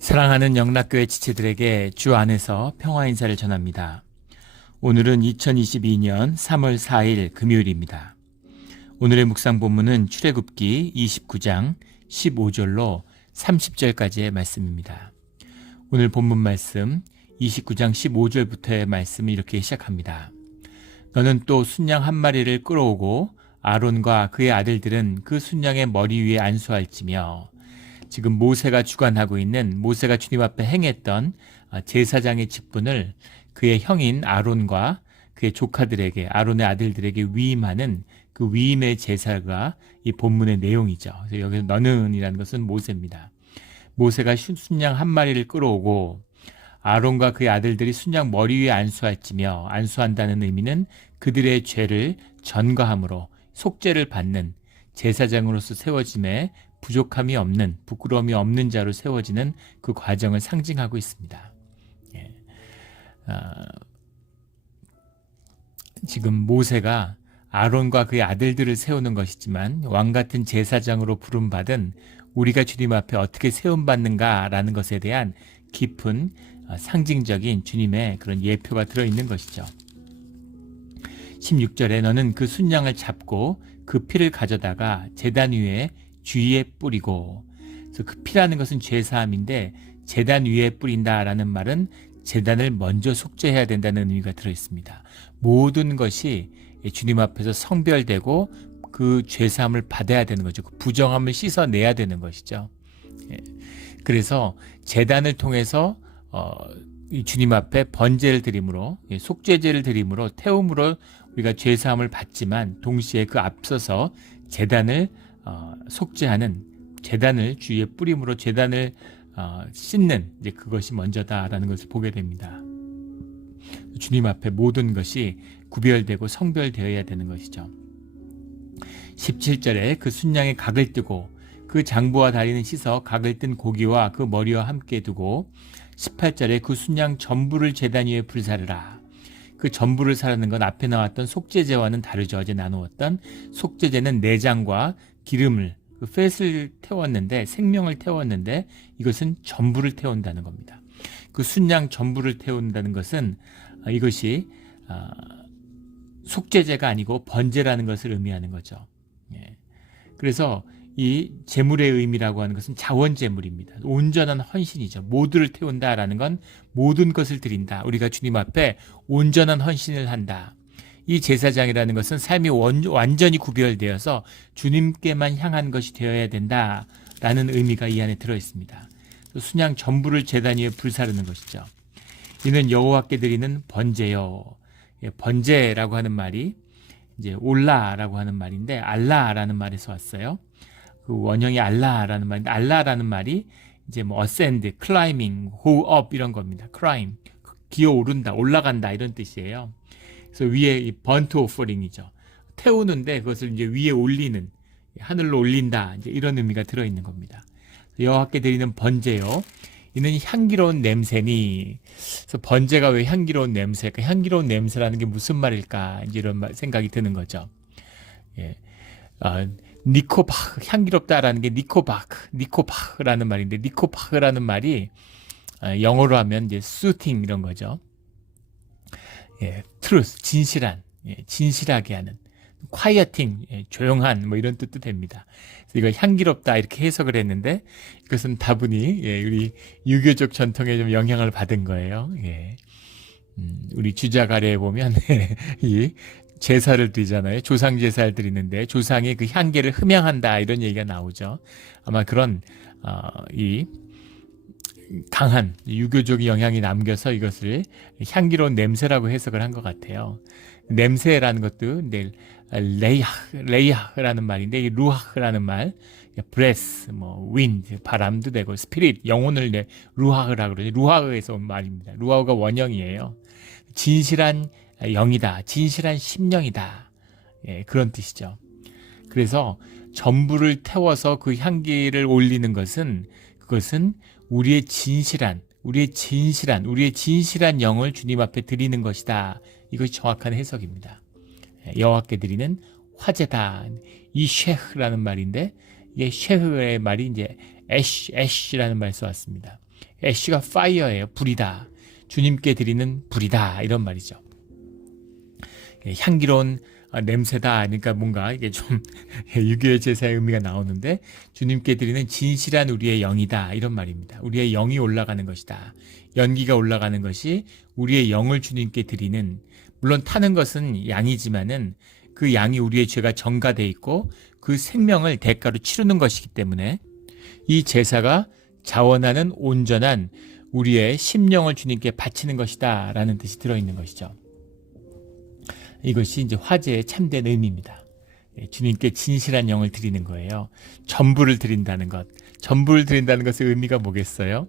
사랑하는 영락교회 지체들에게 주 안에서 평화 인사를 전합니다. 오늘은 2022년 3월 4일 금요일입니다. 오늘의 묵상 본문은 출애굽기 29장 15절로 30절까지의 말씀입니다. 오늘 본문 말씀 29장 15절부터의 말씀을 이렇게 시작합니다. 너는 또 순양 한 마리를 끌어오고 아론과 그의 아들들은 그 순양의 머리 위에 안수할지며, 지금 모세가 주관하고 있는, 모세가 주님 앞에 행했던 제사장의 직분을 그의 형인 아론과 그의 조카들에게, 아론의 아들들에게 위임하는 그 위임의 제사가 이 본문의 내용이죠. 그래서 여기서 너는이라는 것은 모세입니다. 모세가 순양 한 마리를 끌어오고 아론과 그의 아들들이 순양 머리 위에 안수할지며, 안수한다는 의미는 그들의 죄를 전가함으로 속죄를 받는 제사장으로서 세워짐에 부족함이 없는, 부끄러움이 없는 자로 세워지는 그 과정을 상징하고 있습니다. 지금 모세가 아론과 그의 아들들을 세우는 것이지만, 왕같은 제사장으로 부름받은 우리가 주님 앞에 어떻게 세움받는가라는 것에 대한 깊은 상징적인 주님의 그런 예표가 들어있는 것이죠. 16절에 너는 그 순양을 잡고 그 피를 가져다가 제단 위에 주위에 뿌리고, 그래서 그 피라는 것은 죄사함인데 제단 위에 뿌린다라는 말은 제단을 먼저 속죄해야 된다는 의미가 들어있습니다. 모든 것이 주님 앞에서 성별되고 그 죄사함을 받아야 되는 거죠. 그 부정함을 씻어내야 되는 것이죠. 그래서 제단을 통해서 이 주님 앞에 번제를 드림으로, 속죄제를 드림으로, 태움으로 우리가 죄사함을 받지만, 동시에 그 앞서서 제단을 속죄하는, 제단을 주위에 뿌림으로 제단을 씻는, 이제 그것이 먼저다라는 것을 보게 됩니다. 주님 앞에 모든 것이 구별되고 성별되어야 되는 것이죠. 17절에 그 순양의 각을 뜨고 그 장부와 다리는 씻어 각을 뜬 고기와 그 머리와 함께 두고, 18절에 그 순양 전부를 제단 위에 불사르라. 그 전부를 사르는 건 앞에 나왔던 속죄제와는 다르죠. 어제 나누었던 속죄제는 내장과 기름을, 그 팻을 태웠는데, 생명을 태웠는데, 이것은 전부를 태운다는 겁니다. 그 순양 전부를 태운다는 것은 이것이 속죄제가 아니고 번제라는 것을 의미하는 거죠. 그래서 이 제물의 의미라고 하는 것은 자원제물입니다. 온전한 헌신이죠. 모두를 태운다라는 건 모든 것을 드린다. 우리가 주님 앞에 온전한 헌신을 한다. 이 제사장이라는 것은 삶이 완전히 구별되어서 주님께만 향한 것이 되어야 된다라는 의미가 이 안에 들어있습니다. 순양 전부를 제단 위에 불사르는 것이죠. 이는 여호와께 드리는 번제요. 번제라고 하는 말이 이제 올라라고 하는 말인데, 알라라는 말에서 왔어요. 그 원형이 알라라는 말인데, 알라라는 말이 이제 뭐 ascend, climbing, go up 이런 겁니다. climb, 기어오른다, 올라간다 이런 뜻이에요. 그래서 위에 이 burnt offering이죠. 태우는데 그것을 이제 위에 올리는, 하늘로 올린다, 이제 이런 의미가 들어 있는 겁니다. 여호와께 드리는 번제요. 이는 향기로운 냄새니. 그래서 번제가 왜 향기로운 냄새일까? 향기로운 냄새라는 게 무슨 말일까? 이제 이런 생각이 드는 거죠. 니코바흐, 향기롭다라는 게 니코바흐라는 말인데, 니코바흐라는 말이 영어로 하면 이제 soothing 이런 거죠. truth, 진실한, 진실하게 하는, quieting, 조용한, 뭐 이런 뜻도 됩니다. 그래서 이거 향기롭다 이렇게 해석을 했는데, 이것은 다분히 우리 유교적 전통에 좀 영향을 받은 거예요. 우리 주자가래에 보면 이 제사를 드리잖아요. 조상 제사를 드리는데 조상의 그 향기를 흠양한다 이런 얘기가 나오죠. 아마 그런 이 강한 유교적 영향이 남겨서 이것을 향기로운 냄새라고 해석을 한 것 같아요. 냄새라는 것도 레이하라는 말인데, 이 루하흐라는 말, breath, 뭐 wind, 바람도 되고, spirit, 영혼을 루하흐라고 그러죠. 루하흐에서 온 말입니다. 루하흐가 원형이에요. 진실한 영이다, 진실한 심령이다, 그런 뜻이죠. 그래서 전부를 태워서 그 향기를 올리는 것은, 그것은 우리의 진실한 영을 주님 앞에 드리는 것이다. 이것이 정확한 해석입니다. 여호와께 드리는 화제다. 이 쉐흐라는 말인데, 이게 쉐흐의 말이 이제 애쉬라는 말에서 왔습니다. 애쉬가 파이어예요. 불이다. 주님께 드리는 불이다. 이런 말이죠. 향기로운 냄새다. 그러니까 뭔가 이게 좀 유교의 제사의 의미가 나오는데 주님께 드리는 진실한 우리의 영이다. 이런 말입니다. 우리의 영이 올라가는 것이다. 연기가 올라가는 것이 우리의 영을 주님께 드리는, 물론 타는 것은 양이지만은 그 양이 우리의 죄가 전가돼 있고 그 생명을 대가로 치르는 것이기 때문에 이 제사가 자원하는 온전한 우리의 심령을 주님께 바치는 것이다 라는 뜻이 들어있는 것이죠. 이것이 이제 화제의 참된 의미입니다. 주님께 진실한 영을 드리는 거예요. 전부를 드린다는 것. 전부를 드린다는 것의 의미가 뭐겠어요?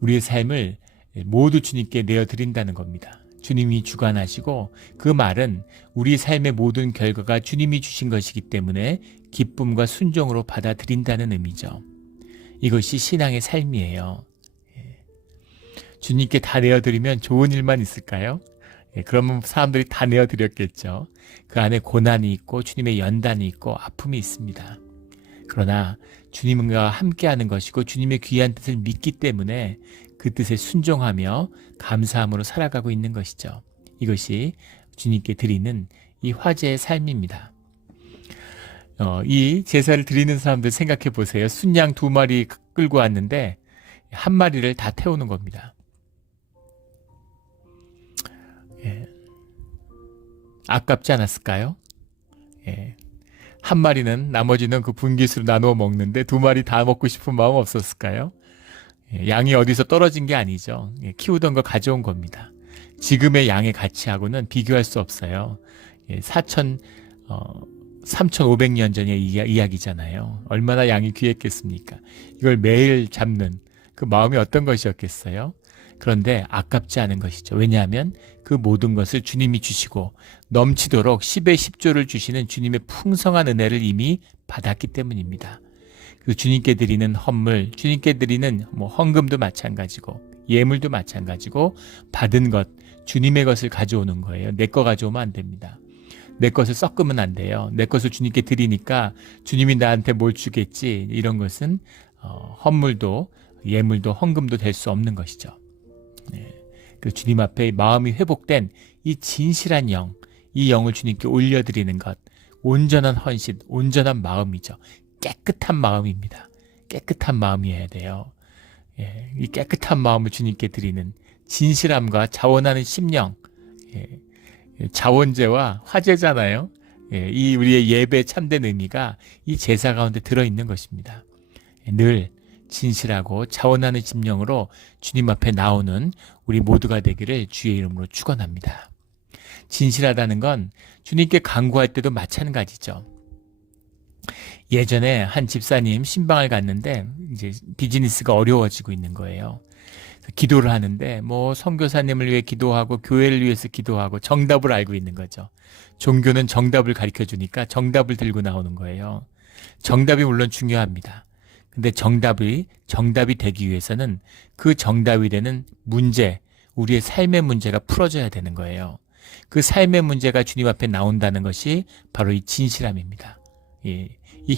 우리의 삶을 모두 주님께 내어드린다는 겁니다. 주님이 주관하시고 그 말은 우리 삶의 모든 결과가 주님이 주신 것이기 때문에 기쁨과 순종으로 받아들인다는 의미죠. 이것이 신앙의 삶이에요. 주님께 다 내어드리면 좋은 일만 있을까요? 그러면 사람들이 다 내어드렸겠죠. 그 안에 고난이 있고 주님의 연단이 있고 아픔이 있습니다. 그러나 주님과 함께하는 것이고 주님의 귀한 뜻을 믿기 때문에 그 뜻에 순종하며 감사함으로 살아가고 있는 것이죠. 이것이 주님께 드리는 이 화제의 삶입니다. 이 제사를 드리는 사람들 생각해 보세요. 순양 2마리 끌고 왔는데 1마리를 다 태우는 겁니다. 아깝지 않았을까요? 1마리는 나머지는 그 분깃으로 나누어 먹는데 2마리 다 먹고 싶은 마음 없었을까요? 양이 어디서 떨어진 게 아니죠. 키우던 거 가져온 겁니다. 지금의 양의 가치하고는 비교할 수 없어요. 3,500년 전의 이야기잖아요. 얼마나 양이 귀했겠습니까? 이걸 매일 잡는 그 마음이 어떤 것이었겠어요? 그런데 아깝지 않은 것이죠. 왜냐하면 그 모든 것을 주님이 주시고 넘치도록 10의 10조를 주시는 주님의 풍성한 은혜를 이미 받았기 때문입니다. 그 주님께 드리는 헌물, 주님께 드리는 헌금도 마찬가지고 예물도 마찬가지고 받은 것, 주님의 것을 가져오는 거예요. 내 거 가져오면 안 됩니다. 내 것을 섞으면 안 돼요. 내 것을 주님께 드리니까 주님이 나한테 뭘 주겠지. 이런 것은 헌물도 예물도 헌금도 될 수 없는 것이죠. 그 주님 앞에 마음이 회복된 이 진실한 영, 이 영을 주님께 올려드리는 것, 온전한 헌신, 온전한 마음이죠. 깨끗한 마음입니다. 깨끗한 마음이어야 돼요. 이 깨끗한 마음을 주님께 드리는 진실함과 자원하는 심령, 자원제와 화제잖아요. 이 우리의 예배의 참된 의미가 이 제사 가운데 들어있는 것입니다. 늘 진실하고 자원하는 심령으로 주님 앞에 나오는 우리 모두가 되기를 주의 이름으로 축원합니다. 진실하다는 건 주님께 간구할 때도 마찬가지죠. 예전에 한 집사님 신방을 갔는데 이제 비즈니스가 어려워지고 있는 거예요. 기도를 하는데 선교사님을 위해 기도하고 교회를 위해서 기도하고 정답을 알고 있는 거죠. 종교는 정답을 가르쳐 주니까 정답을 들고 나오는 거예요. 정답이 물론 중요합니다. 근데 정답이 되기 위해서는 그 정답이 되는 문제, 우리의 삶의 문제가 풀어져야 되는 거예요. 그 삶의 문제가 주님 앞에 나온다는 것이 바로 이 진실함입니다. 이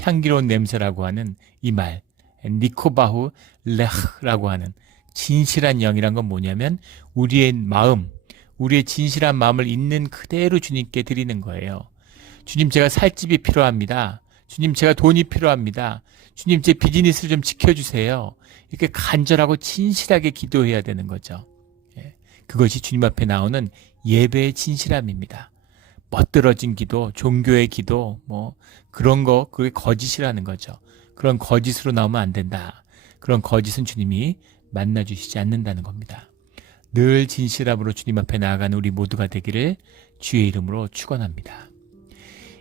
향기로운 냄새라고 하는 이 말, 니코바후 레흐라고 하는 진실한 영이란 건 뭐냐면 우리의 마음, 우리의 진실한 마음을 있는 그대로 주님께 드리는 거예요. 주님, 제가 살 집이 필요합니다. 주님, 제가 돈이 필요합니다. 주님, 제 비즈니스를 좀 지켜주세요. 이렇게 간절하고 진실하게 기도해야 되는 거죠. 그것이 주님 앞에 나오는 예배의 진실함입니다. 멋들어진 기도, 종교의 기도, 그런 거, 그게 거짓이라는 거죠. 그런 거짓으로 나오면 안 된다. 그런 거짓은 주님이 만나주시지 않는다는 겁니다. 늘 진실함으로 주님 앞에 나아가는 우리 모두가 되기를 주의 이름으로 축원합니다.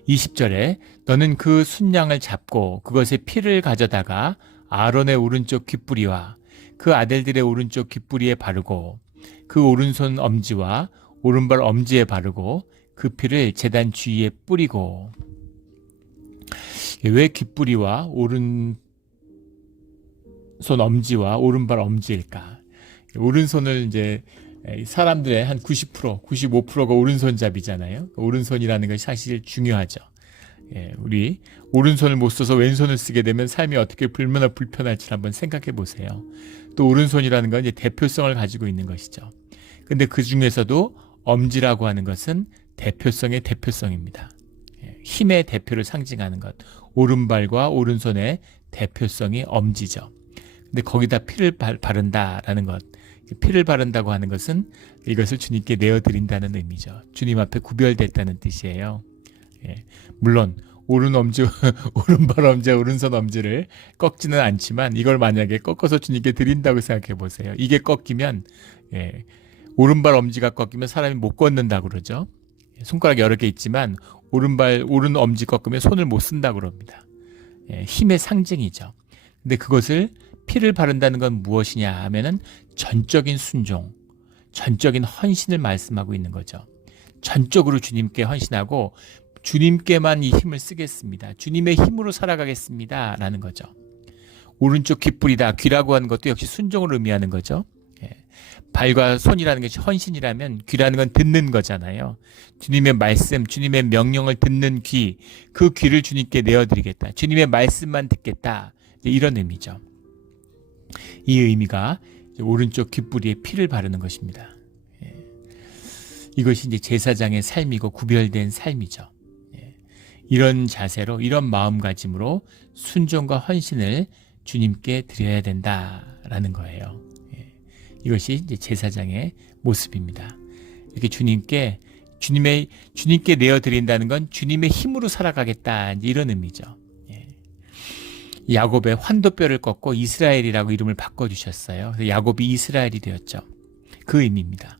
20절에 너는 그 순양을 잡고 그것의 피를 가져다가 아론의 오른쪽 귓뿌리와 그 아들들의 오른쪽 귓뿌리에 바르고 그 오른손 엄지와 오른발 엄지에 바르고 그 피를 제단 주위에 뿌리고. 왜 귓뿌리와 오른손 엄지와 오른발 엄지일까? 오른손을 이제 사람들의 한 90%, 95%가 오른손잡이잖아요. 오른손이라는 것이 사실 중요하죠. 우리 오른손을 못 써서 왼손을 쓰게 되면 삶이 어떻게 얼마나 불편할지 한번 생각해 보세요. 또 오른손이라는 건 이제 대표성을 가지고 있는 것이죠. 근데 그 중에서도 엄지라고 하는 것은 대표성의 대표성입니다. 힘의 대표를 상징하는 것. 오른발과 오른손의 대표성이 엄지죠. 근데 거기다 피를 바른다라는 것. 피를 바른다고 하는 것은 이것을 주님께 내어드린다는 의미죠. 주님 앞에 구별됐다는 뜻이에요. 물론 오른 엄지, 오른발 엄지, 오른손 엄지를 꺾지는 않지만 이걸 만약에 꺾어서 주님께 드린다고 생각해 보세요. 이게 꺾이면 오른발 엄지가 꺾이면 사람이 못 걷는다고 그러죠. 손가락 여러 개 있지만 오른 엄지 꺾으면 손을 못 쓴다고 그럽니다. 힘의 상징이죠. 근데 그것을 피를 바른다는 건 무엇이냐 하면은 전적인 순종, 전적인 헌신을 말씀하고 있는 거죠. 전적으로 주님께 헌신하고 주님께만 이 힘을 쓰겠습니다. 주님의 힘으로 살아가겠습니다. 라는 거죠. 오른쪽 귓불이다. 귀라고 하는 것도 역시 순종을 의미하는 거죠. 발과 손이라는 것이 헌신이라면 귀라는 건 듣는 거잖아요. 주님의 말씀, 주님의 명령을 듣는 귀, 그 귀를 주님께 내어드리겠다. 주님의 말씀만 듣겠다. 이런 의미죠. 이 의미가 오른쪽 귓불이에 피를 바르는 것입니다. 이것이 이제 제사장의 삶이고 구별된 삶이죠. 이런 자세로, 이런 마음가짐으로 순종과 헌신을 주님께 드려야 된다라는 거예요. 이것이 이제 제사장의 모습입니다. 이렇게 주님께 내어드린다는 건 주님의 힘으로 살아가겠다, 이런 의미죠. 야곱의 환도뼈를 꺾고 이스라엘이라고 이름을 바꿔주셨어요. 그래서 야곱이 이스라엘이 되었죠. 그 의미입니다.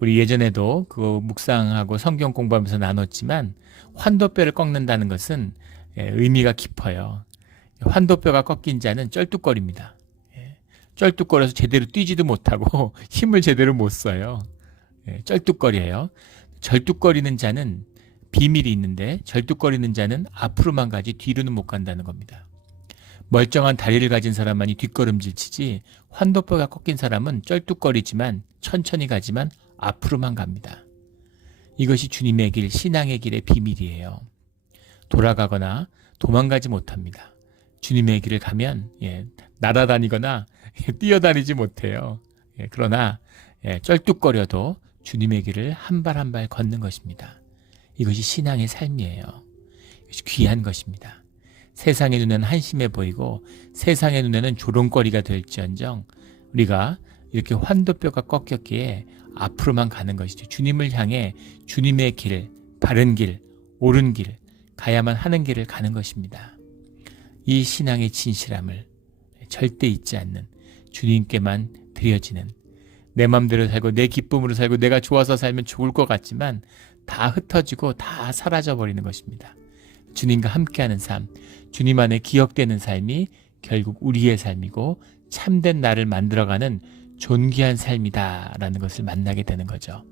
우리 예전에도 그 묵상하고 성경 공부하면서 나눴지만 환도뼈를 꺾는다는 것은 의미가 깊어요. 환도뼈가 꺾인 자는 쩔뚝거립니다. 쩔뚝거려서 제대로 뛰지도 못하고 힘을 제대로 못 써요. 쩔뚝거려요. 절뚝거리는 자는 비밀이 있는데 절뚝거리는 자는 앞으로만 가지 뒤로는 못 간다는 겁니다. 멀쩡한 다리를 가진 사람만이 뒷걸음질 치지 환도뼈가 꺾인 사람은 쩔뚝거리지만 천천히 가지만 앞으로만 갑니다. 이것이 주님의 길, 신앙의 길의 비밀이에요. 돌아가거나 도망가지 못합니다. 주님의 길을 가면 날아다니거나 뛰어다니지 못해요. 그러나 쩔뚝거려도 주님의 길을 한 발 한 발 걷는 것입니다. 이것이 신앙의 삶이에요. 이것이 귀한 것입니다. 세상의 눈에는 한심해 보이고 세상의 눈에는 조롱거리가 될지언정 우리가 이렇게 환도뼈가 꺾였기에 앞으로만 가는 것이죠. 주님을 향해 주님의 길, 바른 길, 옳은 길, 가야만 하는 길을 가는 것입니다. 이 신앙의 진실함을 절대 잊지 않는 주님께만 드려지는 내 맘대로 살고 내 기쁨으로 살고 내가 좋아서 살면 좋을 것 같지만 다 흩어지고 다 사라져버리는 것입니다. 주님과 함께하는 삶, 주님 안에 기억되는 삶이 결국 우리의 삶이고 참된 나를 만들어가는 존귀한 삶이다라는 것을 만나게 되는 거죠.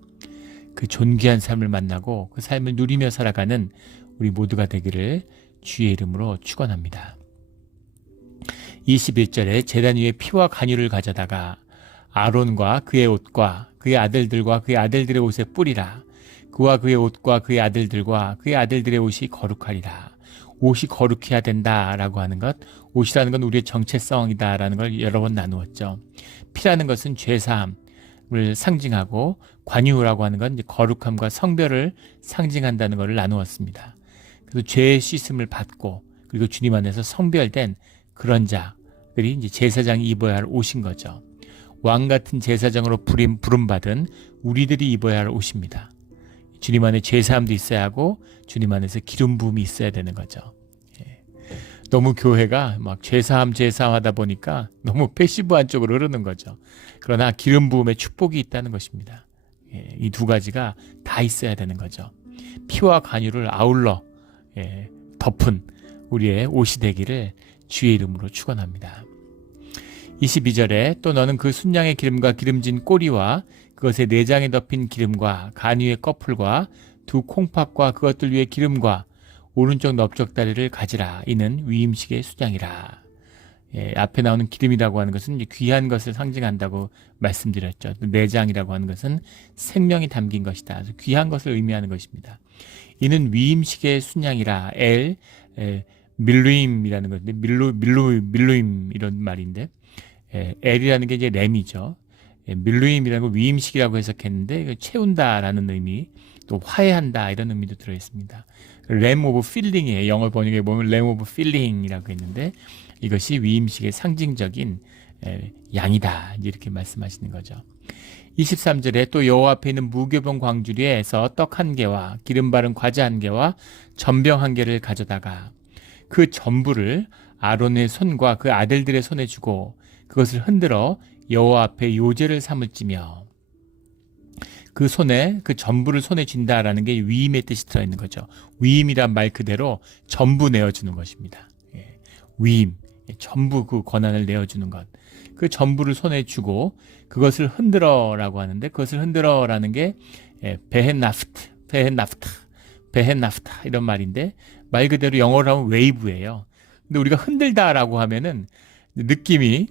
그 존귀한 삶을 만나고 그 삶을 누리며 살아가는 우리 모두가 되기를 주의 이름으로 축원합니다. 21절에 제단 위에 피와 간유를 가져다가 아론과 그의 옷과 그의 아들들과 그의 아들들의 옷에 뿌리라. 그와 그의 옷과 그의 아들들과 그의 아들들의 옷이 거룩하리라. 옷이 거룩해야 된다라고 하는 것, 옷이라는 건 우리의 정체성이다라는 걸 여러 번 나누었죠. 피라는 것은 죄사함을 상징하고 관유라고 하는 건 이제 거룩함과 성별을 상징한다는 것을 나누었습니다. 그래서 죄의 씻음을 받고 그리고 주님 안에서 성별된 그런 자들이 이제 제사장이 입어야 할 옷인 거죠. 왕 같은 제사장으로 부름받은 우리들이 입어야 할 옷입니다. 주님 안에 죄사함도 있어야 하고 주님 안에서 기름 부음이 있어야 되는 거죠. 너무 교회가 막 죄사함 하다 보니까 너무 패시브한 쪽으로 흐르는 거죠. 그러나 기름 부음의 축복이 있다는 것입니다. 이 두 가지가 다 있어야 되는 거죠. 피와 간유를 아울러 덮은 우리의 옷이 되기를 주의 이름으로 축원합니다. 22절에 또 너는 그 순양의 기름과 기름진 꼬리와 그것의 내장에 덮인 기름과 간유의 꺼풀과 두 콩팥과 그것들 위에 기름과 오른쪽 넓적다리를 가지라. 이는 위임식의 수장이라. 앞에 나오는 기름이라고 하는 것은 귀한 것을 상징한다고 말씀드렸죠. 내장이라고 하는 것은 생명이 담긴 것이다. 귀한 것을 의미하는 것입니다. 이는 위임식의 순양이라 밀루임이라는 건데 밀루임 이런 말인데 엘이라는 게 이제 램이죠. 밀루임이라는 걸 위임식이라고 해석했는데 채운다라는 의미, 또 화해한다 이런 의미도 들어있습니다. 램 오브 필링이에요. 영어 번역에 보면 램 오브 필링이라고 했는데 이것이 위임식의 상징적인 양이다 이렇게 말씀하시는 거죠. 23절에 또 여호와 앞에 있는 무교병 광주리에서 떡 한 개와 기름 바른 과자 한 개와 전병 한 개를 가져다가 그 전부를 아론의 손과 그 아들들의 손에 주고 그것을 흔들어 여호와 앞에 요제를 삼을지며, 그 손에 그 전부를 손에 쥔다라는 게 위임의 뜻이 들어있는 거죠. 위임이란 말 그대로 전부 내어주는 것입니다. 위임, 전부 그 권한을 내어주는 것. 그 전부를 손에 쥐고 그것을 흔들어라고 하는데, 그것을 흔들어라는 게 베헨나프타 이런 말인데, 말 그대로 영어로 하면 웨이브예요. 근데 우리가 흔들다라고 하면은 느낌이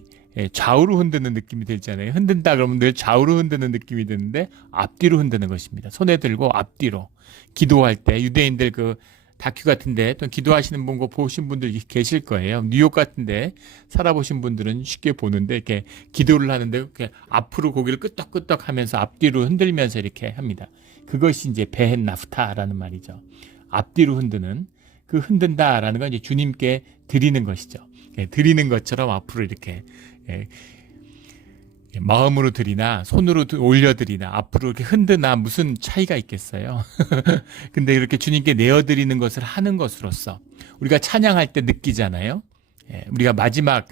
좌우로 흔드는 느낌이 들잖아요. 흔든다 그러면 늘 좌우로 흔드는 느낌이 드는데 앞뒤로 흔드는 것입니다. 손에 들고 앞뒤로. 기도할 때 유대인들 그 다큐 같은데 또 기도하시는 분 거 보신 분들 계실 거예요. 뉴욕 같은데 살아보신 분들은 쉽게 보는데 이렇게 기도를 하는데 이렇게 앞으로 고개를 끄덕끄덕 하면서 앞뒤로 흔들면서 이렇게 합니다. 그것이 이제 베헨 나프타라는 말이죠. 앞뒤로 흔드는, 그 흔든다라는 건 이제 주님께 드리는 것이죠. 드리는 것처럼 앞으로 이렇게 마음으로 드리나 손으로 올려드리나 앞으로 이렇게 흔드나 무슨 차이가 있겠어요. 근데 이렇게 주님께 내어드리는 것을 하는 것으로서 우리가 찬양할 때 느끼잖아요. 우리가 마지막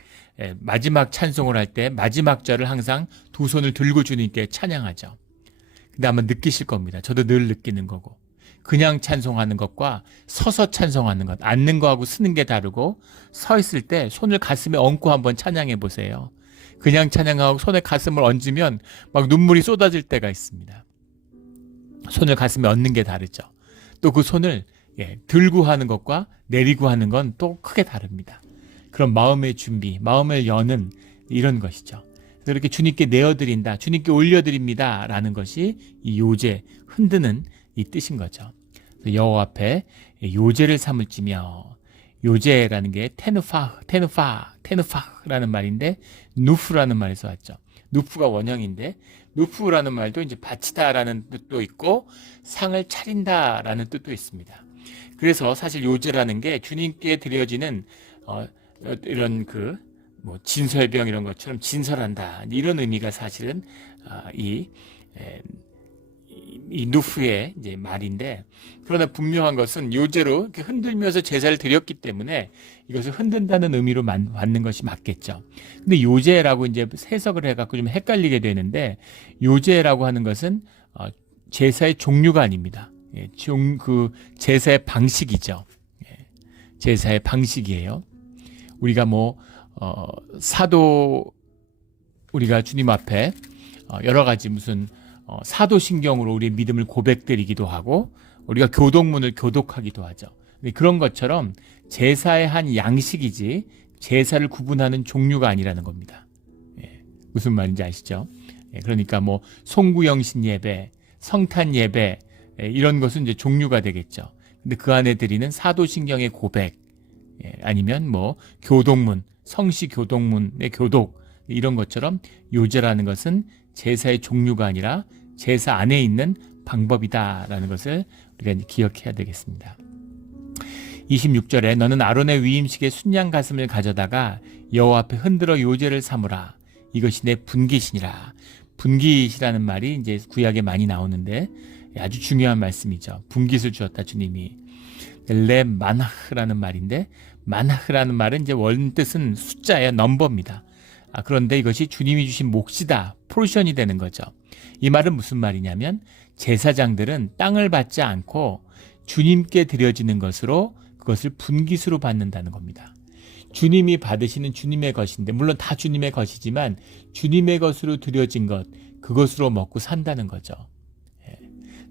찬송을 할 때 마지막 절을 항상 두 손을 들고 주님께 찬양하죠. 근데 아마 느끼실 겁니다. 저도 늘 느끼는 거고. 그냥 찬송하는 것과 서서 찬송하는 것, 앉는 거하고 쓰는 게 다르고, 서 있을 때 손을 가슴에 얹고 한번 찬양해 보세요. 그냥 찬양하고 손에 가슴을 얹으면 막 눈물이 쏟아질 때가 있습니다. 손을 가슴에 얹는 게 다르죠. 또 그 손을 들고 하는 것과 내리고 하는 건 또 크게 다릅니다. 그런 마음의 준비, 마음을 여는 이런 것이죠. 그래서 이렇게 주님께 내어드린다, 주님께 올려드립니다 라는 것이 이 요제, 흔드는 이 뜻인 거죠. 여호와 앞에 요제를 삼을지며, 요제라는 게 테누파라는 말인데 누프라는 말에서 왔죠. 누프가 원형인데 누프라는 말도 이제 바치다라는 뜻도 있고 상을 차린다라는 뜻도 있습니다. 그래서 사실 요제라는 게 주님께 드려지는 이런 뭐 진설병 이런 것처럼 진설한다 이런 의미가 사실은 이 누프의 이제 말인데, 그러나 분명한 것은 요제로 이렇게 흔들면서 제사를 드렸기 때문에 이것을 흔든다는 의미로 받는 것이 맞겠죠. 근데 요제라고 이제 해석을 해갖고 좀 헷갈리게 되는데, 요제라고 하는 것은 제사의 종류가 아닙니다. 그 제사의 방식이죠. 제사의 방식이에요. 우리가 사도, 우리가 주님 앞에 여러 가지 무슨 사도신경으로 우리의 믿음을 고백드리기도 하고 우리가 교독문을 교독하기도 하죠. 그런 것처럼 제사의 한 양식이지 제사를 구분하는 종류가 아니라는 겁니다. 무슨 말인지 아시죠? 그러니까 송구영신 예배, 성탄 예배 이런 것은 이제 종류가 되겠죠. 근데 그 안에 드리는 사도신경의 고백, 아니면 교독문, 성시 교독문의 교독 이런 것처럼 요제라는 것은 제사의 종류가 아니라 제사 안에 있는 방법이다라는 것을 우리가 기억해야 되겠습니다. 26절에 너는 아론의 위임식의 순양 가슴을 가져다가 여호와 앞에 흔들어 요제를 삼으라. 이것이 내 분깃이니라. 분깃이라는 말이 이제 구약에 많이 나오는데 아주 중요한 말씀이죠. 분깃을 주었다 주님이. 레 마나흐라는 말인데, 마나흐라는 말은 이제 원뜻은 숫자의 넘버입니다. 그런데 이것이 주님이 주신 몫이다, 포르션이 되는 거죠. 이 말은 무슨 말이냐면 제사장들은 땅을 받지 않고 주님께 드려지는 것으로 그것을 분깃으로 받는다는 겁니다. 주님이 받으시는 주님의 것인데, 물론 다 주님의 것이지만 주님의 것으로 드려진 것, 그것으로 먹고 산다는 거죠.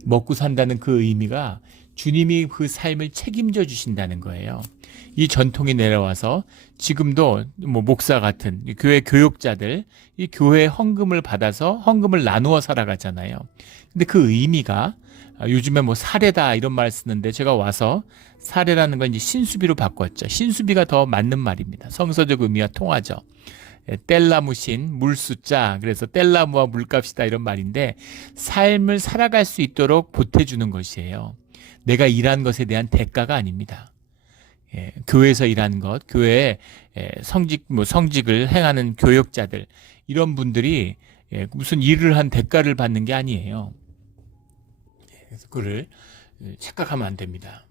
먹고 산다는 그 의미가 주님이 그 삶을 책임져 주신다는 거예요. 이 전통이 내려와서 지금도 목사 같은 교회 교육자들, 이 교회 헌금을 받아서 헌금을 나누어 살아가잖아요. 근데 그 의미가 요즘에 뭐 사례다 이런 말 쓰는데 제가 와서 사례라는 걸 이제 신수비로 바꿨죠. 신수비가 더 맞는 말입니다. 성서적 의미와 통하죠. 뗄나무신 물수자, 그래서 뗄나무와 물값이다 이런 말인데, 삶을 살아갈 수 있도록 보태주는 것이에요. 내가 일한 것에 대한 대가가 아닙니다. 교회에서 일하는 것, 교회에 성직을 행하는 교역자들, 이런 분들이 무슨 일을 한 대가를 받는 게 아니에요. 그래서 그걸 착각하면 안 됩니다.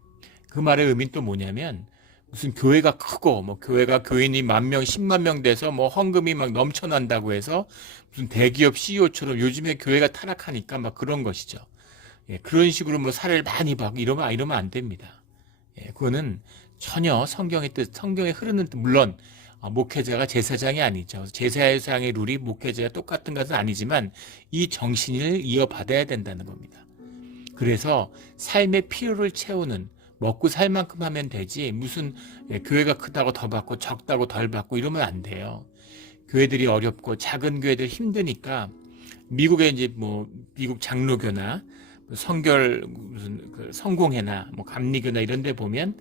그 말의 의미는 또 뭐냐면, 무슨 교회가 크고 뭐 교회가 교인이 10,000명, 10만 명 돼서 뭐 헌금이 막 넘쳐난다고 해서 무슨 대기업 CEO처럼 요즘에 교회가 타락하니까 막 그런 것이죠. 그런 식으로 뭐 사례를 많이 받고 이러면 안 됩니다. 그거는 전혀 성경의 뜻, 성경에 흐르는 뜻, 물론 목회자가 제사장이 아니죠. 제사장의 룰이 목회자와 똑같은 것은 아니지만 이 정신을 이어받아야 된다는 겁니다. 그래서 삶의 필요를 채우는, 먹고 살 만큼 하면 되지 무슨 교회가 크다고 더 받고 적다고 덜 받고 이러면 안 돼요. 교회들이 어렵고 작은 교회들 힘드니까 미국의 이제 뭐 미국 장로교나 성결 무슨 성공회나 뭐 감리교나 이런 데 보면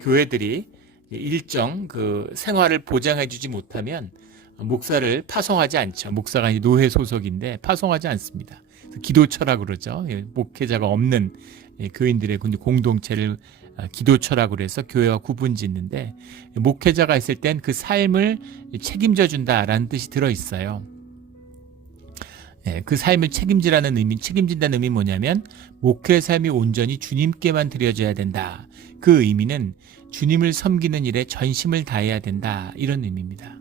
교회들이 일정 그 생활을 보장해 주지 못하면 목사를 파송하지 않죠. 목사가 이제 노회 소속인데 파송하지 않습니다. 기도처라고 그러죠. 목회자가 없는 교인들의 공동체를 기도처라고 그래서 교회와 구분 짓는데, 목회자가 있을 땐 그 삶을 책임져 준다라는 뜻이 들어 있어요. 그 삶을 책임진다는 의미 뭐냐면 목회 삶이 온전히 주님께만 드려져야 된다. 그 의미는 주님을 섬기는 일에 전심을 다해야 된다. 이런 의미입니다.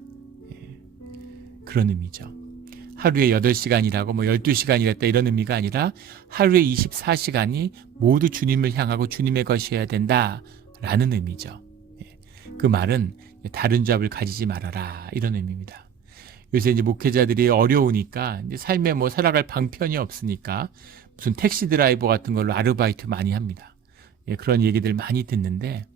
그런 의미죠. 하루에 8시간 일하고 뭐 12시간 일했다 이런 의미가 아니라 하루에 24시간이 모두 주님을 향하고 주님의 것이어야 된다라는 의미죠. 그 말은 다른 잡을 가지지 말아라 이런 의미입니다. 요새 이제 목회자들이 어려우니까 이제 삶에 뭐 살아갈 방편이 없으니까 무슨 택시 드라이버 같은 걸로 아르바이트 많이 합니다. 그런 얘기들 많이 듣는데,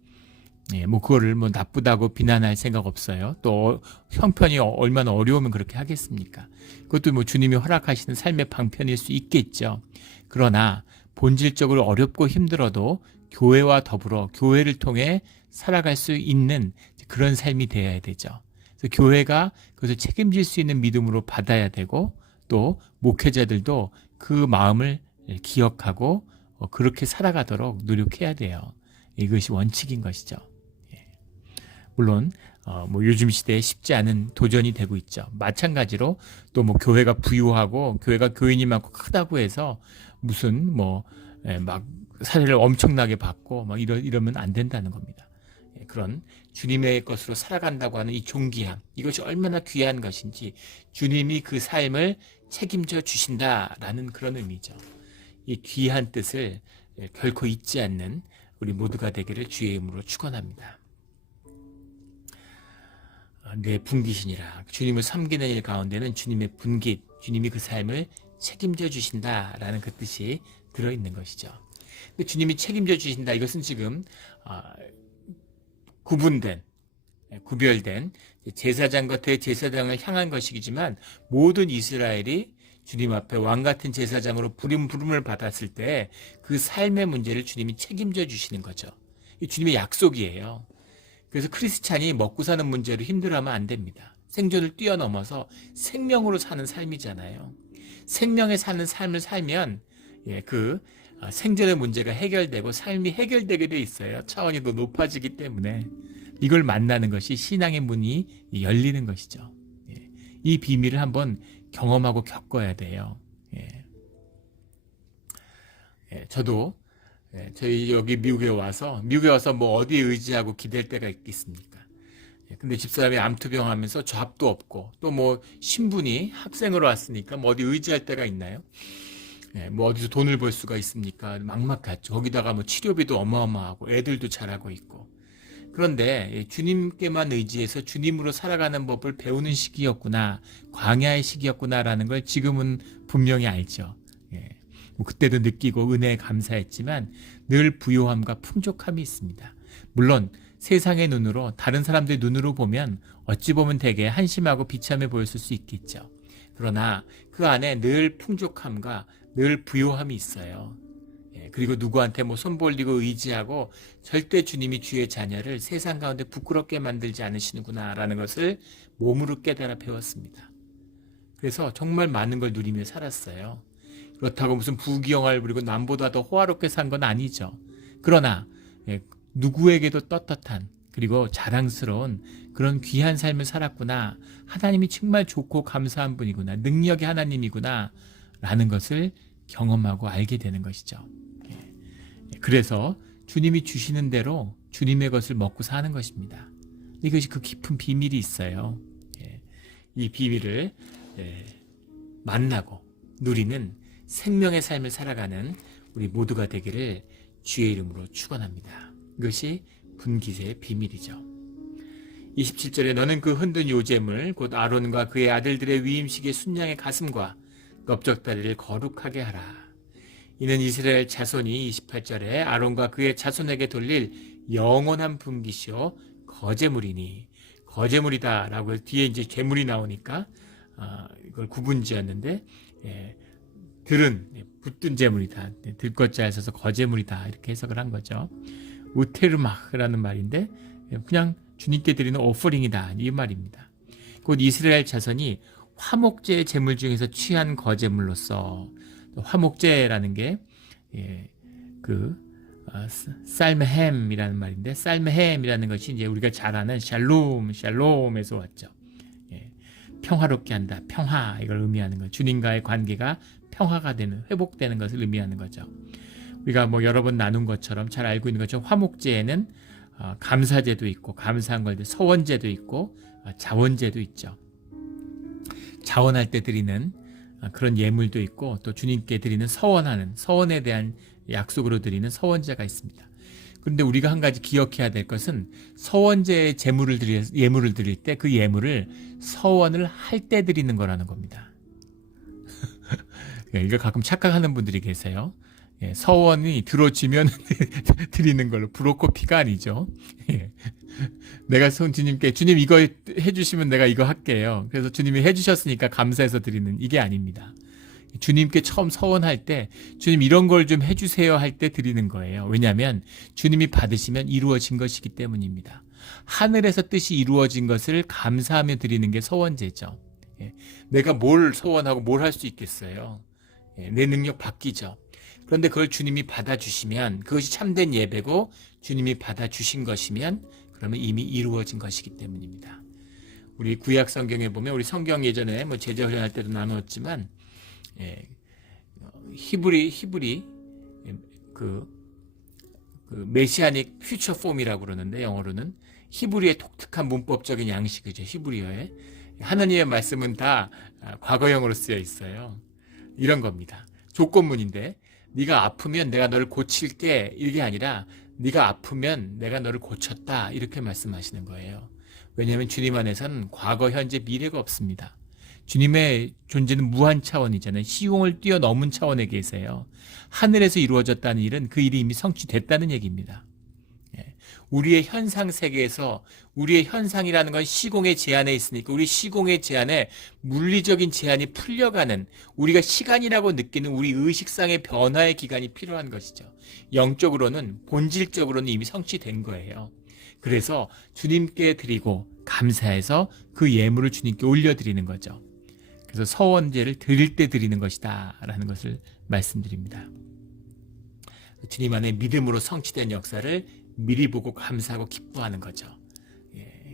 뭐 그거를 뭐 나쁘다고 비난할 생각 없어요. 또 형편이 얼마나 어려우면 그렇게 하겠습니까? 그것도 뭐 주님이 허락하시는 삶의 방편일 수 있겠죠. 그러나 본질적으로 어렵고 힘들어도 교회와 더불어 교회를 통해 살아갈 수 있는 그런 삶이 되어야 되죠. 그래서 교회가 그것을 책임질 수 있는 믿음으로 받아야 되고, 또 목회자들도 그 마음을 기억하고 그렇게 살아가도록 노력해야 돼요. 이것이 원칙인 것이죠. 물론 뭐 요즘 시대에 쉽지 않은 도전이 되고 있죠. 마찬가지로 또 뭐 교회가 부유하고 교회가 교인이 많고 크다고 해서 무슨 뭐 막 사례를 엄청나게 받고 막 이러면 안 된다는 겁니다. 그런 주님의 것으로 살아간다고 하는 이 존귀함, 이것이 얼마나 귀한 것인지 주님이 그 삶을 책임져 주신다라는 그런 의미죠. 이 귀한 뜻을 결코 잊지 않는 우리 모두가 되기를 주의 이름으로 축원합니다. 내 분깃이니라. 주님을 섬기는 일 가운데는 주님의 분깃, 주님이 그 삶을 책임져 주신다라는 그 뜻이 들어있는 것이죠. 근데 주님이 책임져 주신다, 이것은 지금 구별된 제사장과 대제사장을 향한 것이지만, 모든 이스라엘이 주님 앞에 왕같은 제사장으로 부름을 받았을 때 그 삶의 문제를 주님이 책임져 주시는 거죠. 이 주님의 약속이에요. 그래서 크리스찬이 먹고 사는 문제로 힘들어하면 안 됩니다. 생존을 뛰어넘어서 생명으로 사는 삶이잖아요. 생명에 사는 삶을 살면 그 생존의 문제가 해결되고 삶이 해결되게 돼 있어요. 차원이 더 높아지기 때문에 이걸 만나는 것이 신앙의 문이 열리는 것이죠. 이 비밀을 한번 경험하고 겪어야 돼요. 저도 저희 여기 미국에 와서 뭐 어디에 의지하고 기댈 때가 있겠습니까? 근데 집사람이 암투병 하면서 잡도 없고, 또 뭐 신분이 학생으로 왔으니까 뭐 어디 의지할 데가 있나요? 뭐 어디서 돈을 벌 수가 있습니까? 막막하죠. 거기다가 뭐 치료비도 어마어마하고 애들도 자라고 있고. 그런데 주님께만 의지해서 주님으로 살아가는 법을 배우는 시기였구나, 광야의 시기였구나라는 걸 지금은 분명히 알죠. 뭐 그때도 느끼고 은혜에 감사했지만 늘 부요함과 풍족함이 있습니다. 물론 세상의 눈으로, 다른 사람들의 눈으로 보면 어찌 보면 되게 한심하고 비참해 보였을 수 있겠죠. 그러나 그 안에 늘 풍족함과 늘 부요함이 있어요. 그리고 누구한테 뭐 손 벌리고 의지하고 절대 주님이 주의 자녀를 세상 가운데 부끄럽게 만들지 않으시는구나라는 것을 몸으로 깨달아 배웠습니다. 그래서 정말 많은 걸 누리며 살았어요. 그렇다고 무슨 부귀영화를 부리고 남보다 더 호화롭게 산 건 아니죠. 그러나 누구에게도 떳떳한 그리고 자랑스러운 그런 귀한 삶을 살았구나. 하나님이 정말 좋고 감사한 분이구나. 능력의 하나님이구나. 라는 것을 경험하고 알게 되는 것이죠. 그래서 주님이 주시는 대로 주님의 것을 먹고 사는 것입니다. 이것이 그 깊은 비밀이 있어요. 이 비밀을 만나고 누리는 생명의 삶을 살아가는 우리 모두가 되기를 주의 이름으로 축원합니다. 이것이 분깃의 비밀이죠. 27절에 너는 그 흔든 요제물 곧 아론과 그의 아들들의 위임식의 순양의 가슴과 넓적다리를 거룩하게 하라. 이는 이스라엘 자손이 28절에 아론과 그의 자손에게 돌릴 영원한 분깃이요 거제물이니 거제물이다 라고 뒤에 이제 괴물이 나오니까 이걸 구분지었는데 들은 붙든 제물이다. 들것자에 써서 거제물이다. 이렇게 해석을 한 거죠. 우테르마흐라는 말인데 그냥 주님께 드리는 오퍼링이다. 이 말입니다. 곧 이스라엘 자손이 화목제의 제물 중에서 취한 거제물로서 화목제라는 게 쌀메햄이라는 말인데 쌀메햄이라는 것이 이제 우리가 잘 아는 샬롬에서 왔죠. 평화롭게 한다. 평화 이걸 의미하는 거. 주님과의 관계가 평화가 되는 회복되는 것을 의미하는 거죠. 우리가 뭐 여러 번 나눈 것처럼 잘 알고 있는 것처럼 화목제에는 감사제도 있고 감사한 걸 서원제도 있고 자원제도 있죠. 자원할 때 드리는 그런 예물도 있고 또 주님께 드리는 서원에 대한 약속으로 드리는 서원제가 있습니다. 그런데 우리가 한 가지 기억해야 될 것은 서원제의 예물을 드릴 때 그 예물을 서원을 할 때 드리는 거라는 겁니다. 이거 가끔 착각하는 분들이 계세요. 서원이 들어지면 드리는 걸로 브로커피가 아니죠. 내가 주님께 주님 이거 해주시면 내가 이거 할게요. 그래서 주님이 해주셨으니까 감사해서 드리는 이게 아닙니다. 주님께 처음 서원할 때 주님 이런 걸 좀 해주세요 할 때 드리는 거예요. 왜냐하면 주님이 받으시면 이루어진 것이기 때문입니다. 하늘에서 뜻이 이루어진 것을 감사하며 드리는 게 서원제죠. 내가 뭘 서원하고 뭘 할 수 있겠어요. 내 능력 바뀌죠. 그런데 그걸 주님이 받아주시면 그것이 참된 예배고 주님이 받아주신 것이면 그러면 이미 이루어진 것이기 때문입니다. 우리 구약 성경에 보면 우리 성경 예전에 뭐 제자 훈련할 때도 나누었지만 히브리 그 메시아닉 퓨처 폼이라고 그러는데 영어로는 히브리의 독특한 문법적인 양식이죠. 히브리어에 하나님의 말씀은 다 과거형으로 쓰여 있어요. 이런 겁니다. 조건문인데 네가 아프면 내가 너를 고칠게 이게 아니라 네가 아프면 내가 너를 고쳤다 이렇게 말씀하시는 거예요. 왜냐하면 주님 안에서는 과거, 현재, 미래가 없습니다. 주님의 존재는 무한 차원이잖아요. 시공을 뛰어넘은 차원에 계세요. 하늘에서 이루어졌다는 일은 그 일이 이미 성취됐다는 얘기입니다. 우리의 현상 세계에서 우리의 현상이라는 건 시공의 제한에 있으니까 우리 시공의 제한에 물리적인 제한이 풀려가는 우리가 시간이라고 느끼는 우리 의식상의 변화의 기간이 필요한 것이죠. 영적으로는 본질적으로는 이미 성취된 거예요. 그래서 주님께 드리고 감사해서 그 예물을 주님께 올려드리는 거죠. 그래서 서원제를 드릴 때 드리는 것이다 라는 것을 말씀드립니다. 주님 안에 믿음으로 성취된 역사를 미리 보고 감사하고 기뻐하는 거죠.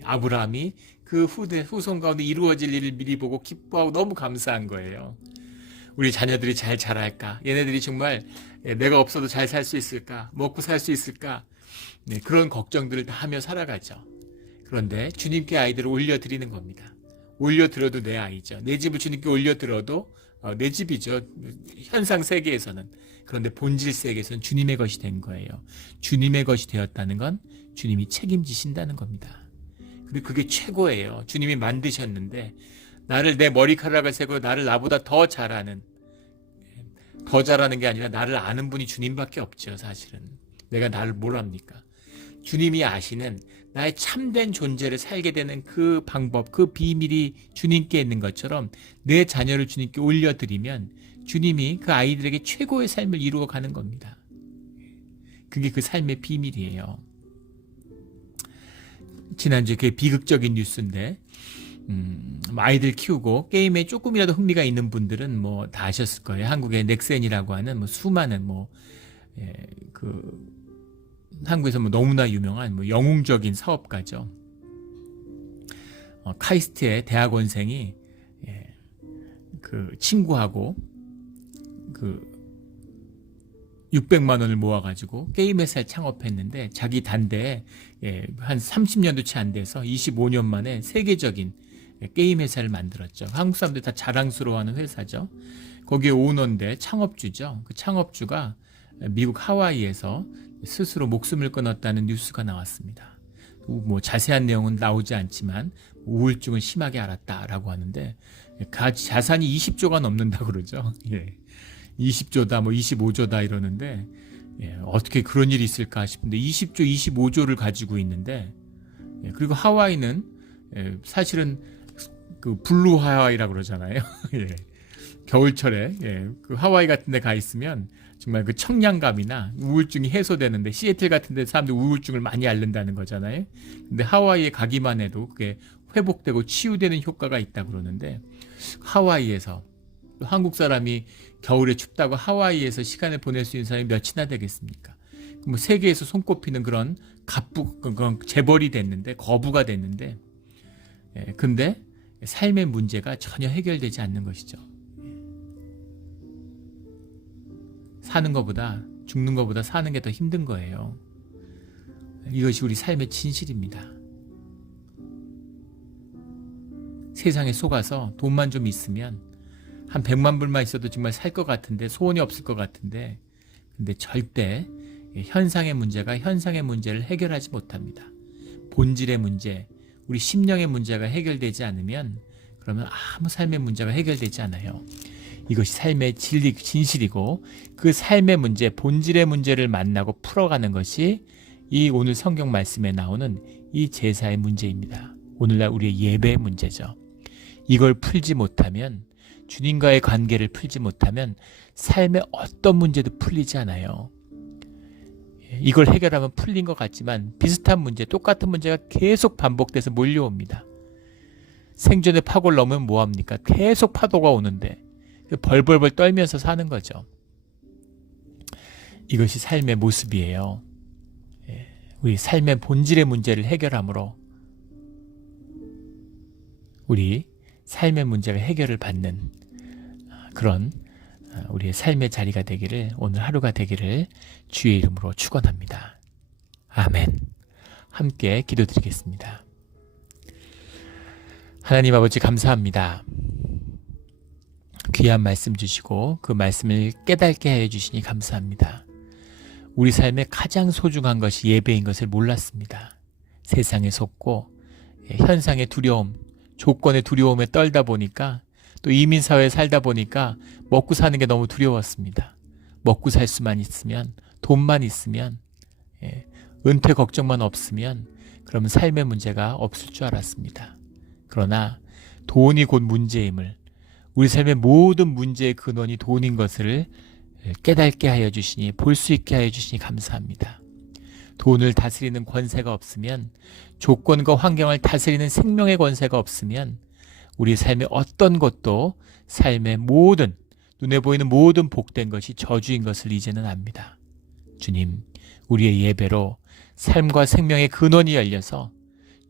아브라함이 그 후손 가운데 이루어질 일을 미리 보고 기뻐하고 너무 감사한 거예요. 우리 자녀들이 잘 자랄까? 얘네들이 정말 내가 없어도 잘 살 수 있을까? 먹고 살 수 있을까? 그런 걱정들을 다 하며 살아가죠. 그런데 주님께 아이들을 올려드리는 겁니다. 올려드려도 내 아이죠. 내 집을 주님께 올려드려도 내 집이죠. 현상 세계에서는. 그런데 본질 세계에서는 주님의 것이 된 거예요. 주님의 것이 되었다는 건 주님이 책임지신다는 겁니다. 그리고 그게 최고예요. 주님이 만드셨는데 나를 내 머리카락을 세고 나를 나보다 더 잘하는 게 아니라 나를 아는 분이 주님밖에 없죠. 사실은. 내가 나를 뭘 압니까? 주님이 아시는 나의 참된 존재를 살게 되는 그 방법, 그 비밀이 주님께 있는 것처럼 내 자녀를 주님께 올려드리면 주님이 그 아이들에게 최고의 삶을 이루어 가는 겁니다. 그게 그 삶의 비밀이에요. 지난주에 그 비극적인 뉴스인데 아이들 키우고 게임에 조금이라도 흥미가 있는 분들은 뭐 다 아셨을 거예요. 한국의 넥센이라고 하는 뭐 수많은 한국에서 뭐 너무나 유명한 뭐 영웅적인 사업가죠. 카이스트의 대학원생이 그 친구하고 그 600만 원을 모아가지고 게임 회사를 창업했는데 자기 단대에 한 30년도 채 안 돼서 25년 만에 세계적인 게임 회사를 만들었죠. 한국 사람들 다 자랑스러워하는 회사죠. 거기에 오너인데 창업주죠. 그 창업주가 미국 하와이에서 스스로 목숨을 끊었다는 뉴스가 나왔습니다. 뭐 자세한 내용은 나오지 않지만 우울증을 심하게 앓았다라고 하는데 자산이 20조가 넘는다 그러죠. 20조다 뭐 25조다 이러는데 어떻게 그런 일이 있을까 싶은데 20조 25조를 가지고 있는데 그리고 하와이는 사실은 그 블루 하와이라고 그러잖아요. 겨울철에 그 하와이 같은 데 가 있으면 정말 그 청량감이나 우울증이 해소되는데 시애틀 같은 데 사람들이 우울증을 많이 앓는다는 거잖아요. 근데 하와이에 가기만 해도 그게 회복되고 치유되는 효과가 있다고 그러는데 하와이에서 한국 사람이 겨울에 춥다고 하와이에서 시간을 보낼 수 있는 사람이 몇이나 되겠습니까? 뭐 세계에서 손꼽히는 그런 그런 재벌이 됐는데 거부가 됐는데 근데 삶의 문제가 전혀 해결되지 않는 것이죠. 사는 것보다 죽는 것보다 사는 게 더 힘든 거예요. 이것이 우리 삶의 진실입니다. 세상에 속아서 돈만 좀 있으면 한 100만 불만 있어도 정말 살 것 같은데 소원이 없을 것 같은데 근데 절대 현상의 문제가 현상의 문제를 해결하지 못합니다. 본질의 문제, 우리 심령의 문제가 해결되지 않으면 그러면 아무 삶의 문제가 해결되지 않아요. 이것이 삶의 진실이고 그 삶의 문제, 본질의 문제를 만나고 풀어가는 것이 이 오늘 성경 말씀에 나오는 이 제사의 문제입니다. 오늘날 우리의 예배의 문제죠. 이걸 풀지 못하면 주님과의 관계를 풀지 못하면 삶의 어떤 문제도 풀리지 않아요. 이걸 해결하면 풀린 것 같지만 비슷한 문제, 똑같은 문제가 계속 반복돼서 몰려옵니다. 생존의 파고를 넘으면 뭐합니까? 계속 파도가 오는데 벌벌벌 떨면서 사는 거죠. 이것이 삶의 모습이에요. 우리 삶의 본질의 문제를 해결함으로 우리 삶의 문제가 해결을 받는 그런 우리의 삶의 자리가 되기를 오늘 하루가 되기를 주의 이름으로 축원합니다. 아멘. 함께 기도드리겠습니다. 하나님 아버지 감사합니다. 귀한 말씀 주시고 그 말씀을 깨닫게 하여 주시니 감사합니다. 우리 삶의 가장 소중한 것이 예배인 것을 몰랐습니다. 세상에 속고 현상의 두려움, 조건의 두려움에 떨다 보니까 또 이민사회에 살다 보니까 먹고 사는 게 너무 두려웠습니다. 먹고 살 수만 있으면, 돈만 있으면, 은퇴 걱정만 없으면 그러면 삶의 문제가 없을 줄 알았습니다. 그러나 돈이 곧 문제임을, 우리 삶의 모든 문제의 근원이 돈인 것을 깨닫게 하여 주시니, 볼 수 있게 하여 주시니 감사합니다. 돈을 다스리는 권세가 없으면, 조건과 환경을 다스리는 생명의 권세가 없으면 우리 삶의 어떤 것도 삶의 모든, 눈에 보이는 모든 복된 것이 저주인 것을 이제는 압니다. 주님, 우리의 예배로 삶과 생명의 근원이 열려서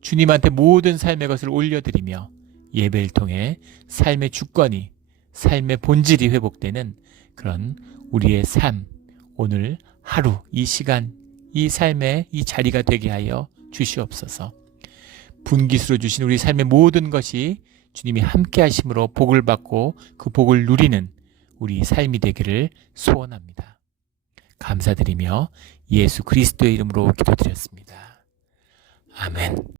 주님한테 모든 삶의 것을 올려드리며 예배를 통해 삶의 주권이, 삶의 본질이 회복되는 그런 우리의 삶, 오늘 하루, 이 시간, 이 삶의 이 자리가 되게 하여 주시옵소서. 분깃으로 주신 우리 삶의 모든 것이 주님이 함께 하심으로 복을 받고 그 복을 누리는 우리 삶이 되기를 소원합니다. 감사드리며 예수 그리스도의 이름으로 기도드렸습니다. 아멘.